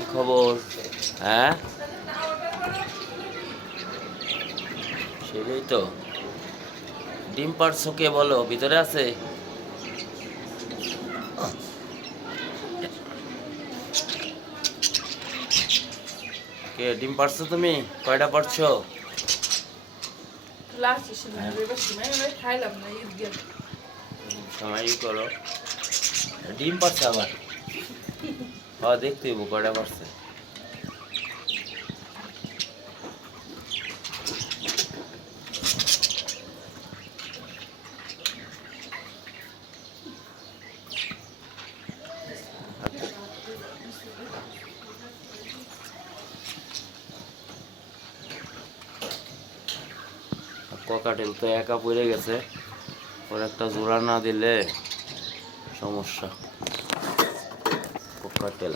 কি খবর? হ্যাঁ, সেটাই তো। ডিম পারছো কে বলো? ভিতরে আছে? কে ডিম পারছো তুমি? কয়টা পারছো? হ্যাঁ, সময়ই করো। ডিম পারছে আবার? হ্যাঁ, দেখতে হইব কয়টা পারছে। আর ককাটেল তো একা পড়ে গেছে, ওর একটা জোড়া না দিলে সমস্যা। ককাটেল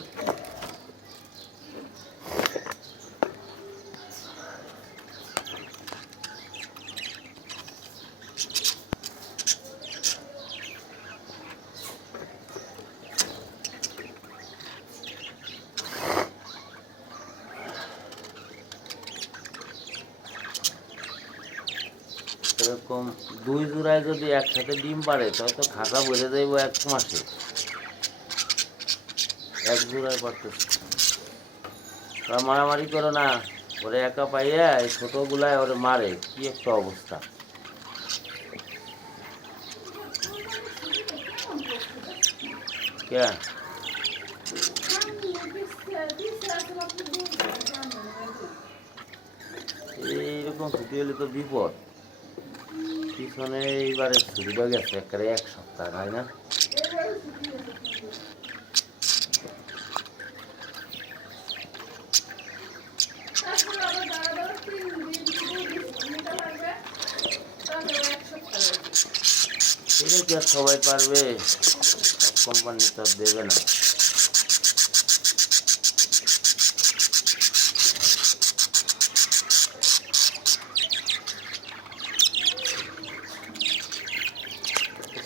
এরকম দুই জোড়ায় যদি একসাথে ডিম পারে তাহলে তো খাঁচা ভরে যাইব এক মাসে। এক জোড়ায় পারতেছে। তোরা মারামারি করো না, ওরে একা পাইয়া এই ছোটগুলায় ওরে মারে, কি একটা অবস্থা। কে এইরকম ছুটি হলে তো বিপদ। পিছনে এইবারে ছুটিটা গেছে একেবারে এক সপ্তাহ, তাই না? এটা কি আর সবাই পারবে? সব কোম্পানি তো আর দেবে না।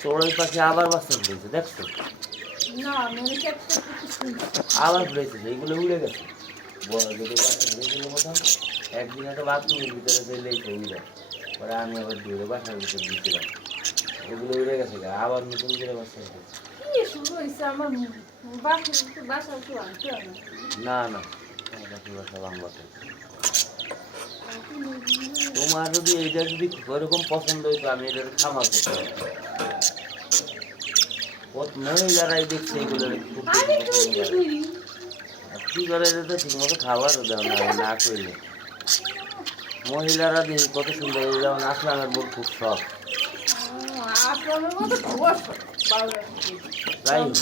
চড়াই পাখি আবার বাচ্চা ফুটেছে, দেখছো? আবার ফুটেছে, এইগুলো উড়ে গেছে। বড় যদি বাচ্চা ফুটেছিল প্রথম, একদিন একটা বাথরুমের ভিতরে চলে উড়ে, পরে আমি আবার দূরে বাসার ভিতরে দিয়েছিলাম, এগুলো উড়ে গেছে, আবার নতুন করে বাচ্চা ফুটেছে। না না, পাখি বাসা বাংলাতে। তোমার যদি এইটা যদি ওইরকম পছন্দ হইতো আমি এটার খামার করতে পারতাম। মহিলারাই দেখছে এগুলো খুব কি করে, এটা তো ঠিক মতো খাবারও দেও না, না করলে। মহিলারা দেখি কত সুন্দর, যেমন আসলামের বোর খুব শখ। যাই হোক।